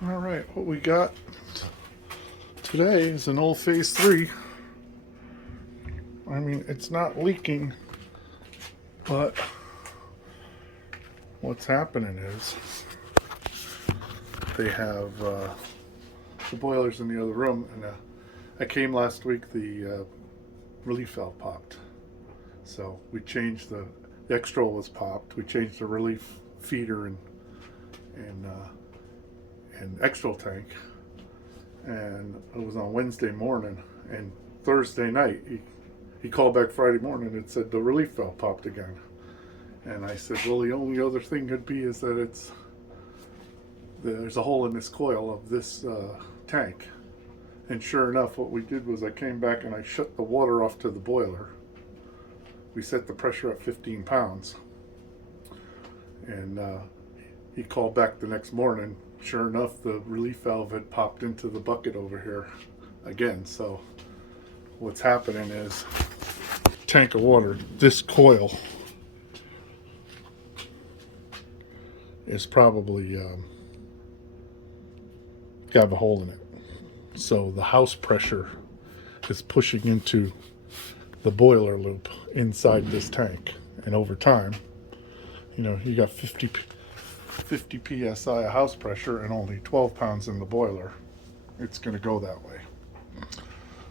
All right, what we got today is an old phase 3. I mean, it's not leaking, but what's happening is they have the boilers in the other room, and I came last week, the relief valve popped. So we changed the extra was popped. We changed the relief feeder and extra tank, and it was on Wednesday morning. And Thursday night, he called back Friday morning and said the relief valve popped again. And I said, well, the only other thing could be is that there's a hole in this coil of this tank. And sure enough, what we did was I came back and I shut the water off to the boiler. We set the pressure at 15 pounds. And he called back the next morning. Sure enough, the relief valve had popped into the bucket over here again. So what's happening is, tank of water, this coil is probably got a hole in it. So the house pressure is pushing into the boiler loop inside this tank. And over time, you know, you got 50 psi of house pressure and only 12 pounds in the boiler. It's going to go that way.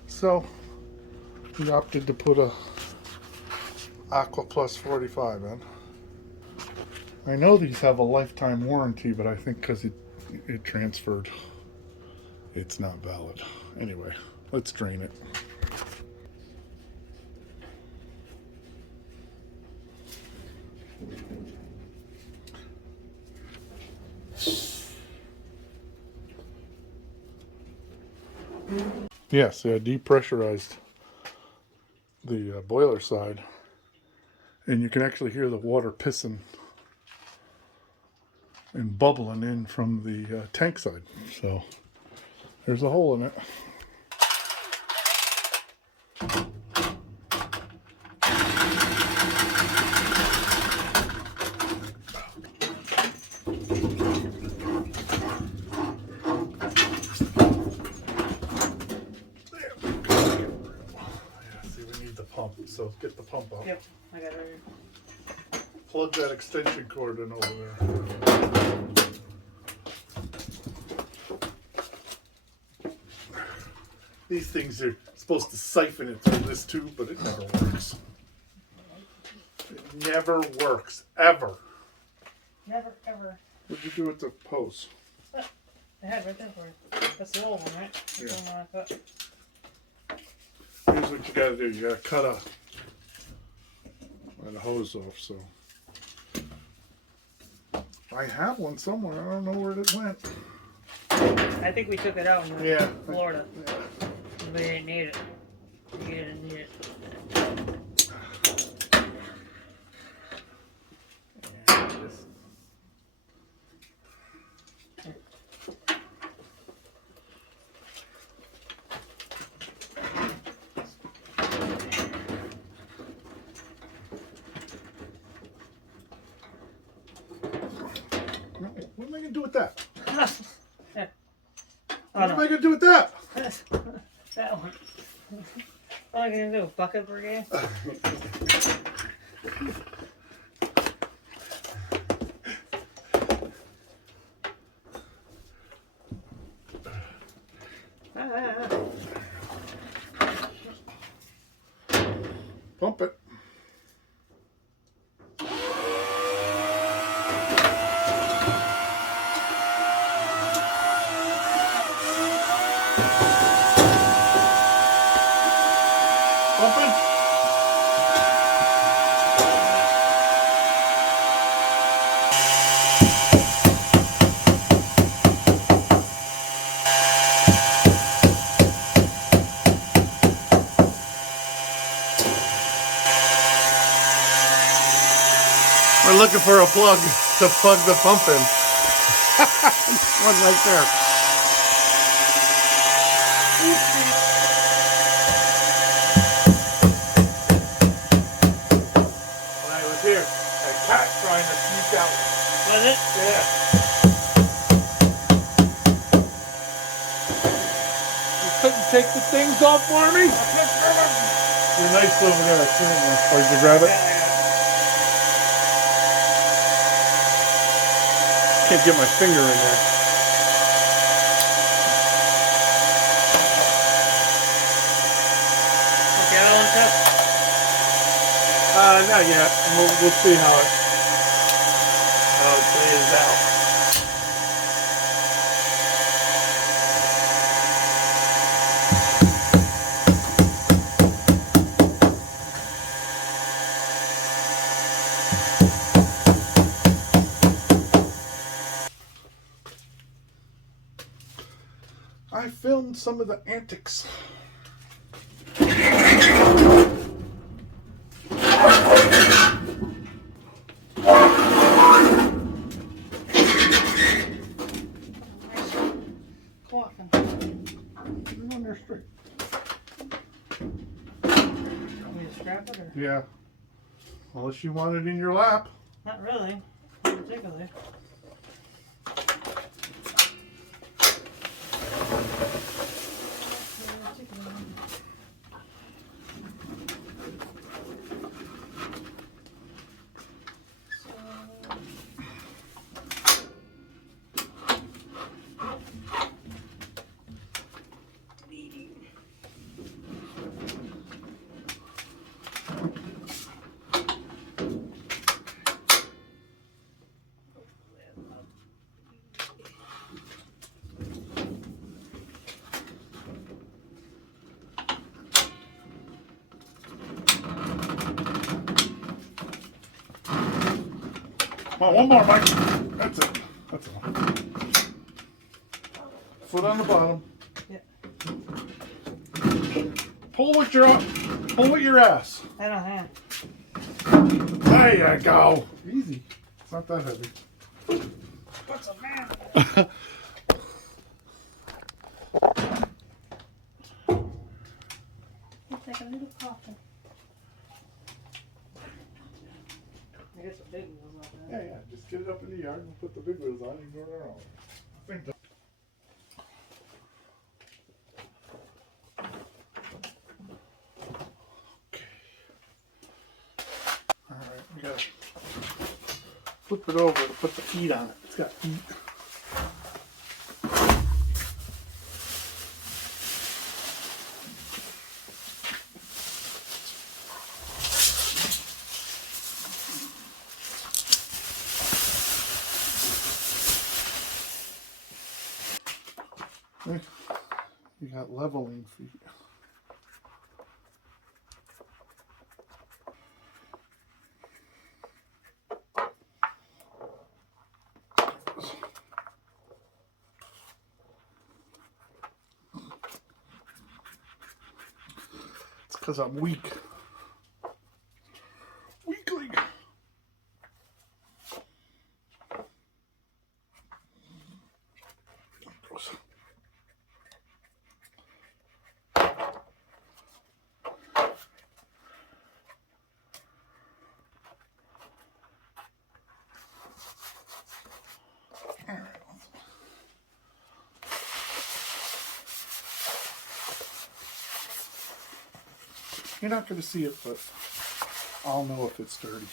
So we opted to put a aqua-plus 45 in. I know these have a lifetime warranty, but I think because it transferred, it's not valid. Anyway, let's drain it. Yes, I depressurized the boiler side, and you can actually hear the water pissing and bubbling in from the tank side. So there's a hole in it. So get the pump out. Yep, I got it. Plug that extension cord in over there. These things are supposed to siphon it through this tube, but it never works. It never works, ever. Never, ever. What'd you do with the post? I had right there for you. That's the old one, right? That's Yeah. the one I cut. Here's what you gotta do. You gotta cut the hose off. So I have one somewhere. I don't know where it went. I think we took it out in Florida. Yeah. We didn't need it. We didn't need it. What am I gonna do with that? Yeah. What am I gonna do with that? That one. What am I gonna do? Bucket brigade? Pump it. Pumping. We're looking for a plug to plug the pump in. One right there. When I was here, a cat trying to sneak out. Was it? Yeah. take the things off for me? You're nice over there. Oh, did you grab it? Can't get my finger in there. Okay, all on top. Not yet. We'll see how it plays out. I filmed some of the antics. Coughing. You're on there straight. Want me to strap it or? Yeah. Unless you want it in your lap. Not really. Not particularly. Come on, one more, Mike. That's it. That's it. Foot on the bottom. Yeah. Pull with your ass. I don't have. There you go. Easy. It's not that heavy. What's a man? It's like a little coffin. I guess a big wheels like that. Yeah. Just get it up in the yard and put the big wheels on and go around. I think that. Okay. All right, we gotta flip it over to put the feet on it. It's got feet. You got leveling feet. It's because I'm weak. Weakling. You're not going to see it, but I'll know if it's dirty.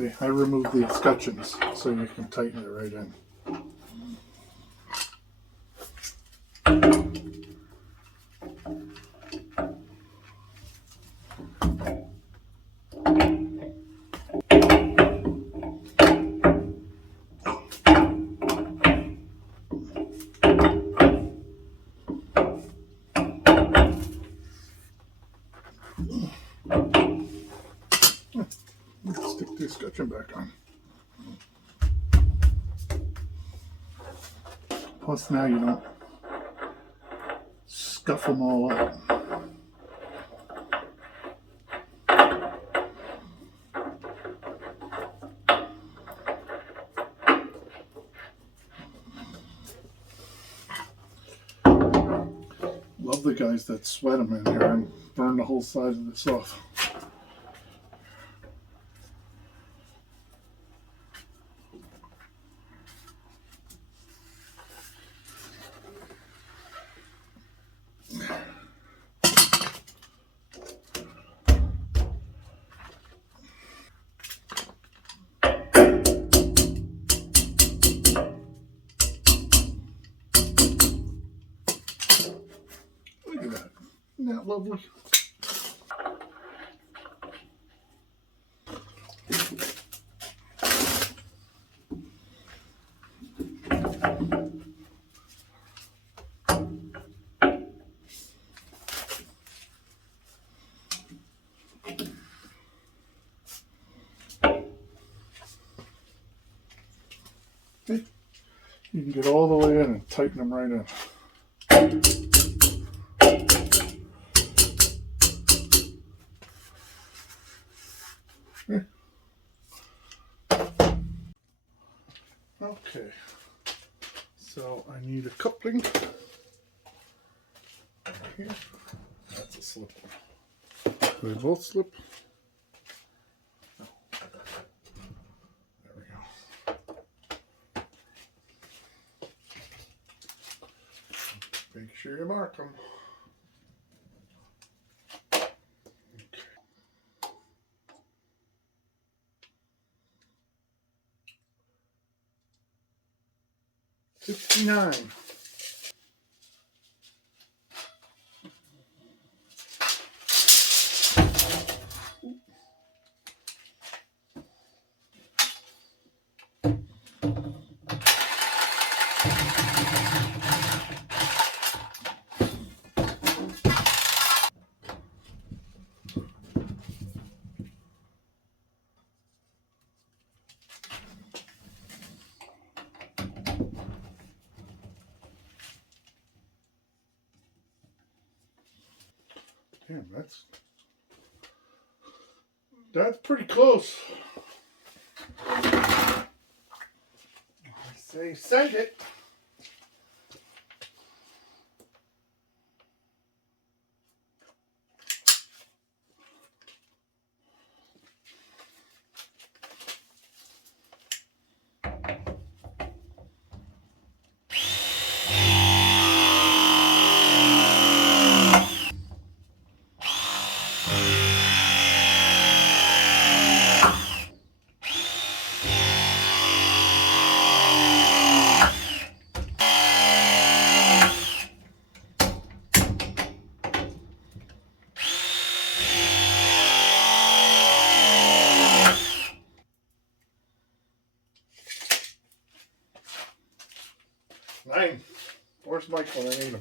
See, I removed the escutcheons so you can tighten it right in. Stick the escutcheon back on. Plus now you don't scuff them all up. Love the guys that sweat them in here and burn the whole side of this off. Look at that. Isn't that lovely? Okay. You can get all the way in and tighten them right in. Okay, so I need a coupling here. That's a slip one. They both slip. No. There we go. Make sure you mark them. 69. Damn, that's pretty close. I say send it. Nine. Where's Mike when I need him?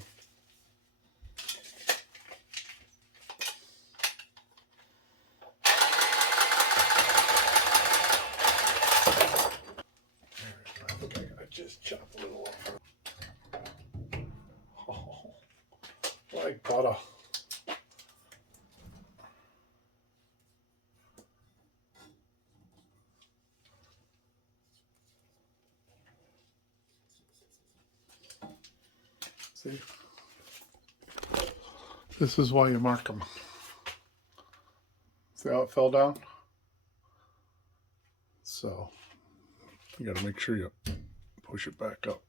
I think I just chopped a little off. Oh, like butter. See? This is why you mark them. See how it fell down? So, you gotta make sure you push it back up.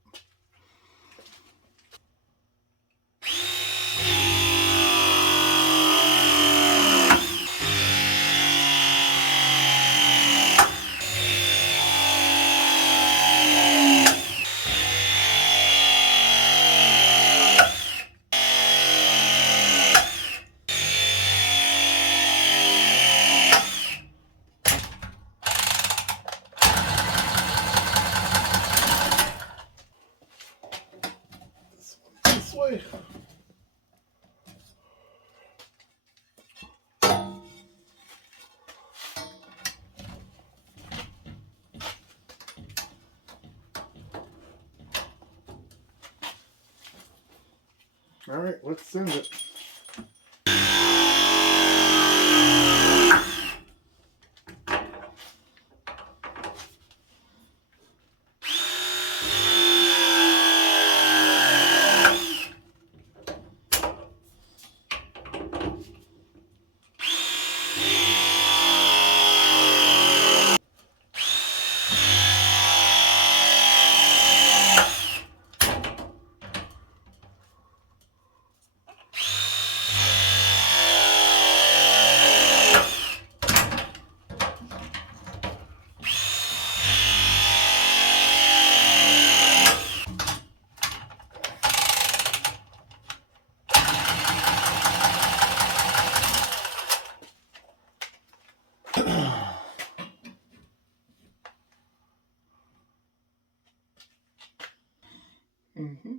All right, let's send it. Mm-hmm.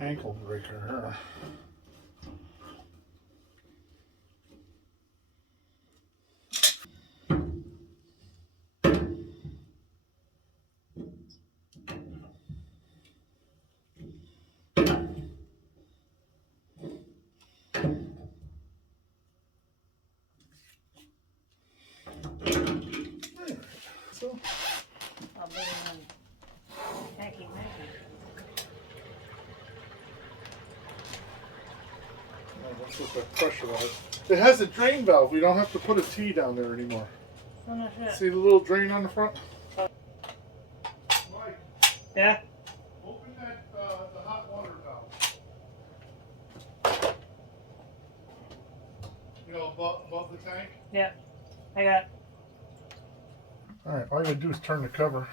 Ankle breaker here. So I'll put it on Mackie. that's what that pressure was. It has a drain valve. We don't have to put a T down there anymore. Oh, no shit. See the little drain on the front? Mike, Yeah? open that the hot water valve. You know, above the tank. Yeah. I got. All right, all you gotta do is turn the cover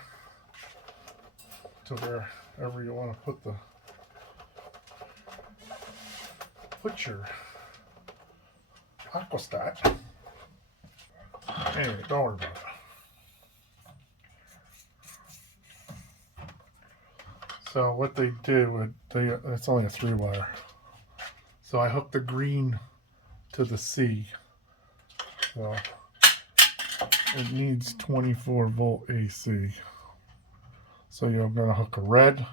to wherever you want to put your aquastat. Anyway, don't worry about it. So what they did with it's only a 3-wire. So I hooked the green to the C. So it needs 24-volt AC. So you're gonna hook a red,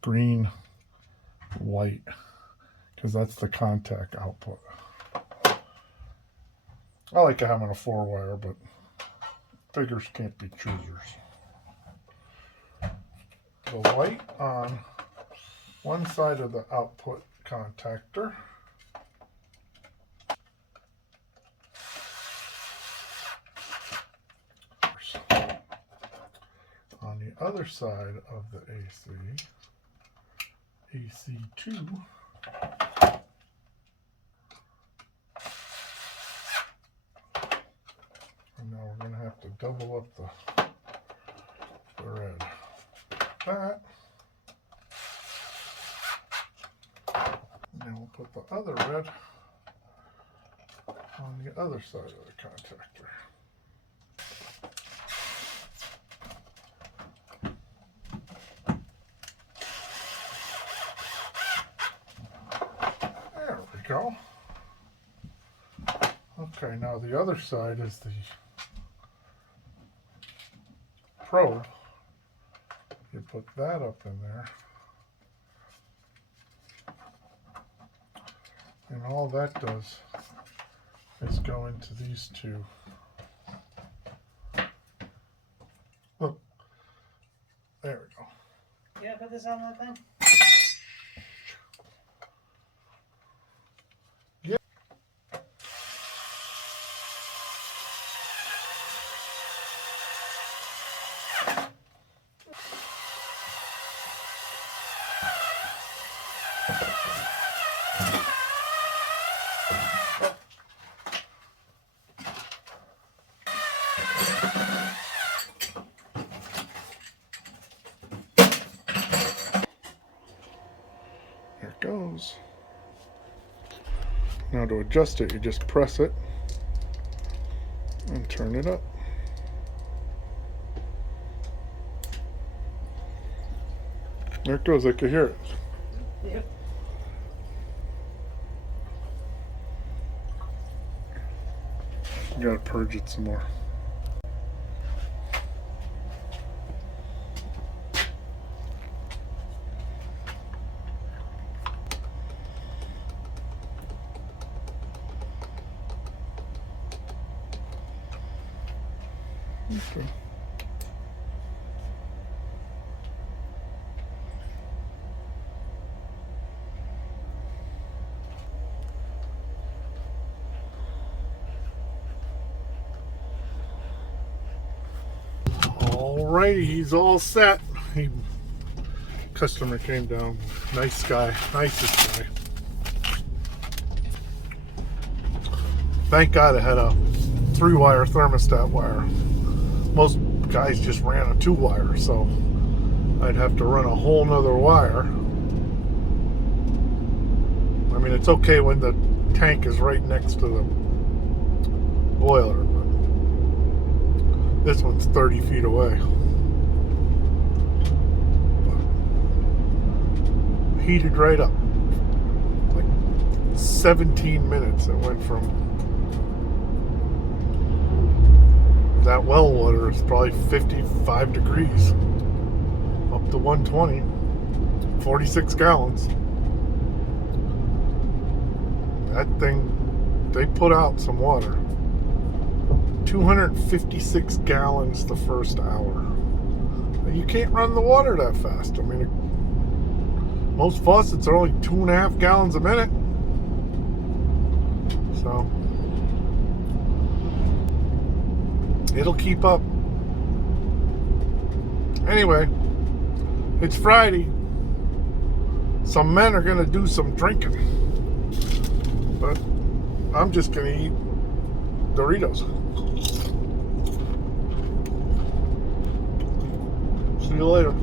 green, white, because that's the contact output. I like to have them on a 4-wire, but figures can't be choosers. The white on one side of the output contactor. On the other side of the AC, AC2. And now we're going to have to double up the red. That. And then we'll put the other red on the other side of the contactor. There we go. Okay, now the other side is the probe. You put that up in there. And all that does is go into these two. Look, there we go. Yeah, put this on that thing. Yeah. There it goes. Now to adjust it, you just press it and turn it up. There it goes, I can hear it. Yep. You gotta purge it some more. Okay. Alrighty, he's all set. Customer came down. Nice guy, nicest guy. Thank God it had a 3-wire thermostat wire. Most guys just ran a 2-wire, so I'd have to run a whole nother wire. I mean, it's okay when the tank is right next to the boiler, but this one's 30 feet away. But heated right up. Like 17 minutes it went from that well water is probably 55 degrees up to 120, 46 gallons. That thing, they put out some water. 256 gallons the first hour. You can't run the water that fast. I mean, most faucets are only 2.5 gallons a minute. So it'll keep up. Anyway, it's Friday. Some men are gonna do some drinking, but I'm just gonna eat Doritos. See you later.